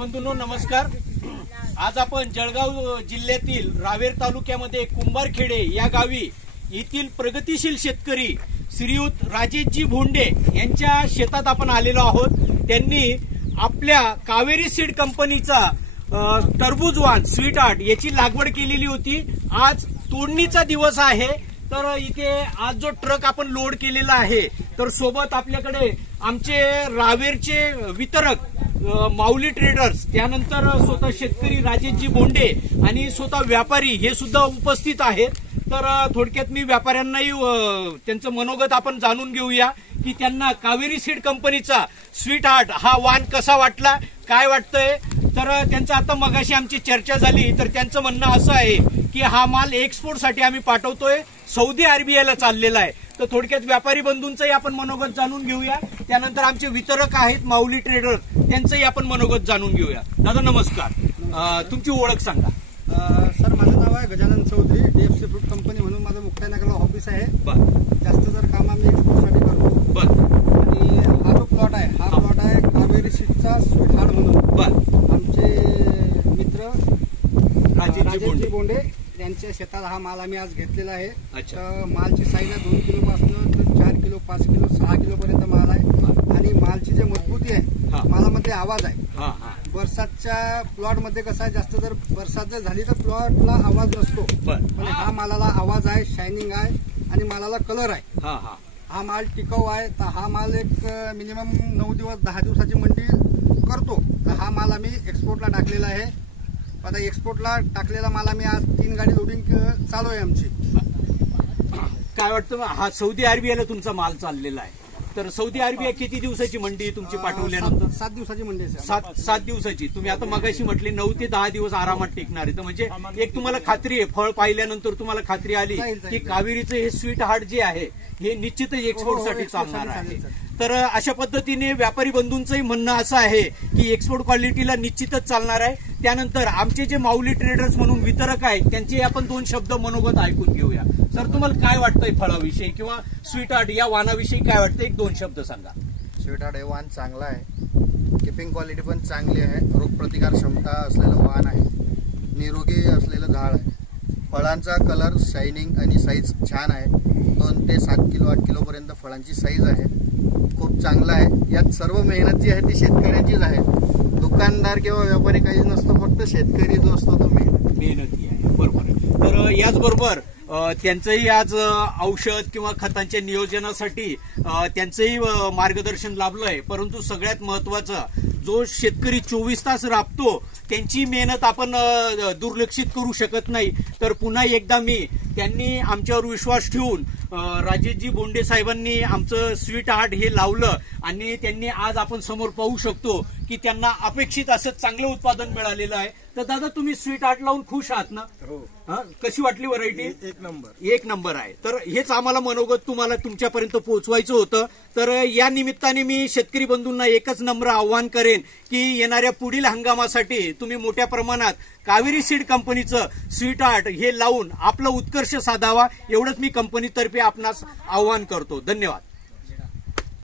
बंधूंनो नमस्कार। आज आपण जळगाव जिल्ह्यातील रावेर तालुक्यामध्ये कुंभारखेडे या गावी येथील प्रगतिशील शेतकरी श्रीयुत राजेशजी भोंडे यांच्या शेतात आपण आलेलो आहोत। त्यांनी आपल्या कावेरी सीड कंपनीचा टरबूज वाण स्वीट हार्ट याची लागवड केलेली होती। आज तोडणीचा दिवस आहे, तर इथे आज जो ट्रक आपण लोड केलेला आहे, तर सोबत आपल्याकडे आमचे रावेरचे वितरक माऊली ट्रेडर्स, त्यानंतर स्वतः शेतकरी राजेशजी भोंडे आणि स्वतः व्यापारी हे सुद्धा उपस्थित आहेत। तर थोडक्यात मी व्यापाऱ्यांनाही त्यांचं मनोगत आपण जाणून घेऊया की त्यांना कावेरी सीड कंपनीचा स्वीट हार्ट हा वाण कसा वाटला, काय वाटतंय। तर त्यांचं आता मगाशी आमची चर्चा झाली, तर त्यांचं म्हणणं असं आहे की हा माल एक्सपोर्टसाठी आम्ही पाठवतोय, सौदी अरेबियाला चाललेला आहे। तर थोडक्यात व्यापारी बंधूंचंही आपण मनोगत जाणून घेऊया, त्यानंतर आमचे वितरक आहेत माऊली ट्रेडर, त्यांचंही आपण मनोगत जाणून घेऊया। दादा नमस्कार, तुमची ओळख सांगा। सर, माझं नाव आहे Gajanan Chaudhari, DFC fruit company म्हणून माझं मुक्ताईनगरला ऑफिस आहे। जास्त जर काम आम्ही एक्सपोर्टसाठी करतो। आणि हा जो प्लॉट आहे, हा प्लॉट आहे कावेरी सीडचा स्वीट हार्ट म्हणून। आमचे मित्र राजेशजी भोंडे यांच्या शेतात हा माल आम्ही आज घेतलेला आहे। तर मालची साईज आहे 2 किलो पासून तर 4 किलो, 5 किलो, 6 किलो पर्यंत माल आहे। आणि मालची जे मजबूती आहे, मालामध्ये आवाज आहे। बरसातच्या प्लॉट मध्ये कसं आहे, जास्त जर बरसात जर झाली तर प्लॉटला आवाज नसतो, पण हा मालाला आवाज आहे, शायनिंग आहे आणि मालाला कलर आहे। हा माल टिकाऊ आहे। तर हा माल एक मिनिमम 9 दिवस 10 दिवसाची मंडी करतो। तर हा माल आम्ही एक्सपोर्टला टाकलेला आहे। आता एक्सपोर्टला टाकलेला माल आम्ही आज 3 गाडी लोडिंग चालू आहे आमची। काय वाटतं, हा सौदी अरेबियाला तुमचा माल चाललेला आहे, तर सौदी अरेबिया किती दिवसाची मंडी तुमची पाठवल्यानंतर? 7 दिवसाची मंडी आहे। 7 दिवसाची। तुम्ही आता मगाशी म्हटले 9 ते 10 दिवस आरामात टिकणार आहे, तर म्हणजे एक तुम्हाला खात्री आहे, फळ पाहिल्यानंतर तुम्हाला खात्री आली की कावेरीचं हे स्वीट हार्ट जे आहे हे निश्चितच एक्सपोर्टसाठी चालणार आहे। तर अशा पद्धतीने व्यापारी बंधूंचंही म्हणणं असं आहे की एक्सपोर्ट क्वालिटीला निश्चितच चालणार आहे। त्यानंतर आमचे जे माऊली ट्रेडर्स म्हणून वितरक आहेत, त्यांचे आपण 2 शब्द मनोगत ऐकून घेऊया। सर, तुम्हाला काय वाटतंय फळाविषयी किंवा स्वीट हार्ट या वाणाविषयी काय वाटतं, 1-2 शब्द सांगा। स्वीट हार्ट हे वाण चांगलं आहे, किपिंग क्वालिटी पण चांगली आहे, रोगप्रतिकार क्षमता असलेलं वाण आहे, निरोगी असलेलं झाड आहे। फळांचा कलर, शायनिंग आणि साईज छान आहे। 2 ते 7 किलो 8 किलो पर्यंत फळांची साईज आहे, खूप चांगला आहे। यात सर्व मेहनत जी आहे ती शेतकऱ्याचीच आहे, दुकानदार किंवा व्यापारी काही नसतो, फक्त शेतकरी जो असतो तो मेहनती आहे। बरोबर। तर याचबरोबर त्यांचंही आज औषध किंवा खतांच्या नियोजनासाठी त्यांचंही मार्गदर्शन लाभलंय। परंतु सगळ्यात महत्वाचं, जो शेतकरी 24 तास राबतो त्यांची मेहनत आपण दुर्लक्षित करू शकत नाही। तर पुन्हा एकदा त्यांनी आमच्यावर विश्वास ठेवून राजेशजी भोंडे साहेबांनी आमचं स्वीट हार्ट हे लावलं आणि त्यांनी आज आपण समोर पाहू शकतो की त्यांना अपेक्षित असं चांगलं उत्पादन मिळालेलं आहे। तर दादा, तुम्ही स्वीट हार्ट लावून खुश आहात ना? कशी वाटली व्हरायटी? एक नंबर आहे। तर हेच आम्हाला मनोगत तुम्हाला तुमच्यापर्यंत पोहोचवायचं होतं। तर या निमित्ताने मी शेतकरी बंधूंना एकच नम्र आव्हान करेन की येणाऱ्या पुढील हंगामासाठी तुम्ही मोठ्या प्रमाणात कावेरी सीड कंपनीचं स्वीट हार्ट हे लावून आपलं उत्कर्ष साधावा, एवढंच मी कंपनीतर्फे आपणास आव्हान करतो। धन्यवाद।